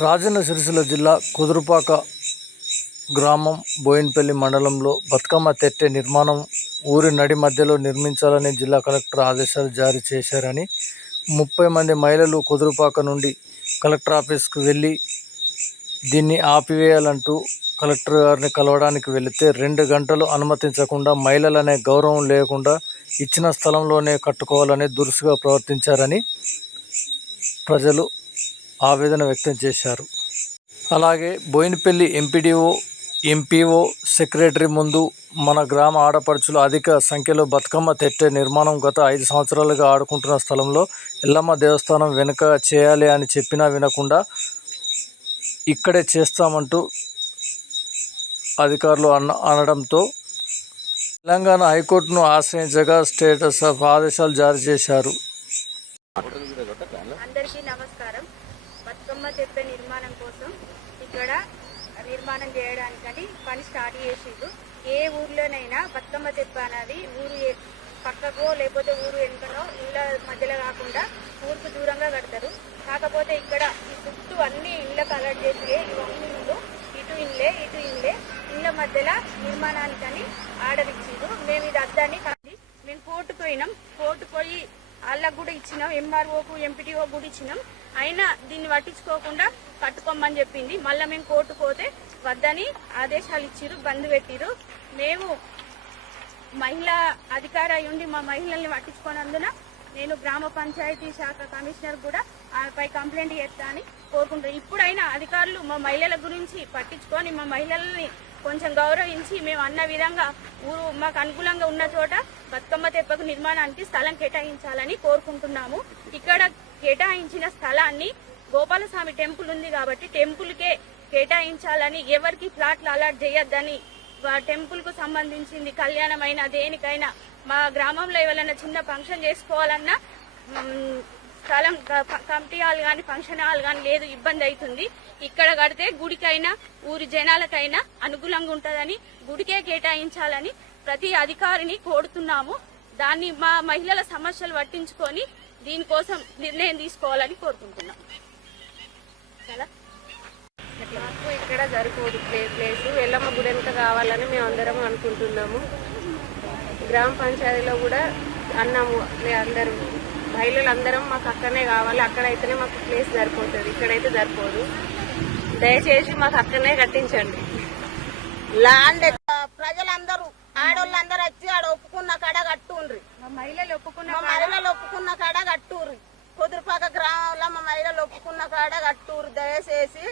రాజన్న సిరిసిల్ల జిల్లా కుదురుపాక గ్రామం బోయిన్పల్లి మండలంలో బతుకమ్మ తెట్టె నిర్మాణం ఊరి నడి మధ్యలో నిర్మించాలని జిల్లా కలెక్టర్ ఆదేశాలు జారీ చేశారని ముప్పై మంది మహిళలు కుదురుపాక నుండి కలెక్టర్ ఆఫీస్కు వెళ్ళి దీన్ని ఆపివేయాలంటూ కలెక్టర్ గారిని కలవడానికి వెళితే రెండు గంటలు అనుమతించకుండా మహిళలనే గౌరవం లేకుండా ఇచ్చిన స్థలంలోనే కట్టుకోవాలని దురుసుగా ప్రవర్తించారని ప్రజలు ఆవేదన వ్యక్తం చేశారు. అలాగే బోయినపల్లి ఎంపీడీఓ ఎంపీఓ సెక్రటరీ ముందు మన గ్రామ ఆడపడుచులు అధిక సంఖ్యలో బతుకమ్మ తెట్టే నిర్మాణం గత ఐదు సంవత్సరాలుగా ఆడుకుంటున్న స్థలంలో ఎల్లమ్మ దేవస్థానం వెనుక చేయాలి అని చెప్పినా వినకుండా ఇక్కడే చేస్తామంటూ అధికారులు అన్న అనడంతో తెలంగాణ హైకోర్టును ఆశ్రయించగా స్టేటస్ ఆఫ్ ఆదేశాలు జారీ చేశారు. అందరికీ నమస్కారం. బతుకమ్మ తెప్ప నిర్మాణం కోసం ఇక్కడ నిర్మాణం చేయడానికని పని స్టార్ట్ చేసిండు ఏ ఊర్లోనైనా బతుకమ్మ తెప్ప అనేది ఊరు పక్కకో లేకపోతే ఊరు వెనుకనో ఇళ్ళ మధ్యలో కాకుండా ఊరుకు దూరంగా కడతారు. కాకపోతే ఇక్కడ ఈ చుట్టూ అన్ని ఇళ్ళకు అలర్ట్ చేసి ఇవన్నీ ఇల్లు ఇటు ఇల్లే ఇటు ఇల్లే ఇళ్ళ మధ్యలో నిర్మాణానికని ఆర్డర్ ఇచ్చిండ్రు. మేము ఇది అద్దాన్ని కానీ మేము కోర్టుకు పోయినాం. కోర్టు పోయి వాళ్ళకు కూడా ఇచ్చినాం ఎంఆర్ఓకు ఎంపీటీఓ కూడా ఇచ్చినాం. అయినా దీన్ని పట్టించుకోకుండా కట్టుకోమని చెప్పింది. మళ్ళీ మేము కోర్టు పోతే వద్దని ఆదేశాలు ఇచ్చిర్రు బంద్ పెట్టిరు మేము మహిళా అధికార ఉండి మా మహిళల్ని పట్టించుకోనందున నేను గ్రామ పంచాయతీ శాఖ కమిషనర్ కూడా పై కంప్లైంట్ చేస్తా అని కోరుకుంటున్నాను ఇప్పుడైనా అధికారులు మా మహిళల గురించి పట్టించుకొని మా మహిళల్ని కొంచెం గౌరవించి మేము అన్న విధంగా ఊరు మాకు అనుకూలంగా ఉన్న చోట బతుక తెప్పకు నిర్మాణానికి స్థలం కేటాయించాలని కోరుకుంటున్నాము. ఇక్కడ కేటాయించిన స్థలాన్ని గోపాలస్వామి టెంపుల్ ఉంది కాబట్టి టెంపుల్కే కేటాయించాలని ఎవరికి ప్లాట్లు అలాట్ చేయొద్దని టెంపుల్కు సంబంధించింది కళ్యాణమైన దేనికైనా మా గ్రామంలో ఎవరైనా చిన్న ఫంక్షన్ చేసుకోవాలన్నా స్థలం కమిటీ హాల్ కానీ ఫంక్షన్ హాల్ కానీ లేదు ఇబ్బంది అవుతుంది. ఇక్కడ కడితే గుడికైనా ఊరి జనాలకైనా అనుకూలంగా ఉంటుందని గుడికే కేటాయించాలని ప్రతి అధికారిని కోరుతున్నాము. దాన్ని మా మహిళల సమస్యలు పట్టించుకొని దీనికోసం నిర్ణయం తీసుకోవాలని కోరుకుంటున్నాం. చాలా మాకు ఇక్కడ సరిపోదు ప్లే ప్లేస్. ఎల్లమ్మ గుడి ఎంత కావాలని మేము అందరం అనుకుంటున్నాము. గ్రామ పంచాయతీలో కూడా అన్నాము అందరం అందరూ మహిళలు అందరం మాకు అక్కడనే కావాలి. అక్కడైతేనే మాకు ప్లేస్ సరిపోతుంది. ఇక్కడైతే సరిపోదు. దయచేసి మాకు అక్కడనే కట్టించండి. ల్యాండ్ ప్రజలందరూ ఆడోళ్ళందరూ వచ్చి ఆడ ఒప్పుకున్న కాడ కట్టుండ్రి మా మహిళలు ఒప్పుకున్న మహిళలు ఒప్పుకున్న కాడ కట్టూరి కుదురుపాక గ్రామంలో మా మహిళలు ఒప్పుకున్న కాడ కట్టూరు దయచేసి.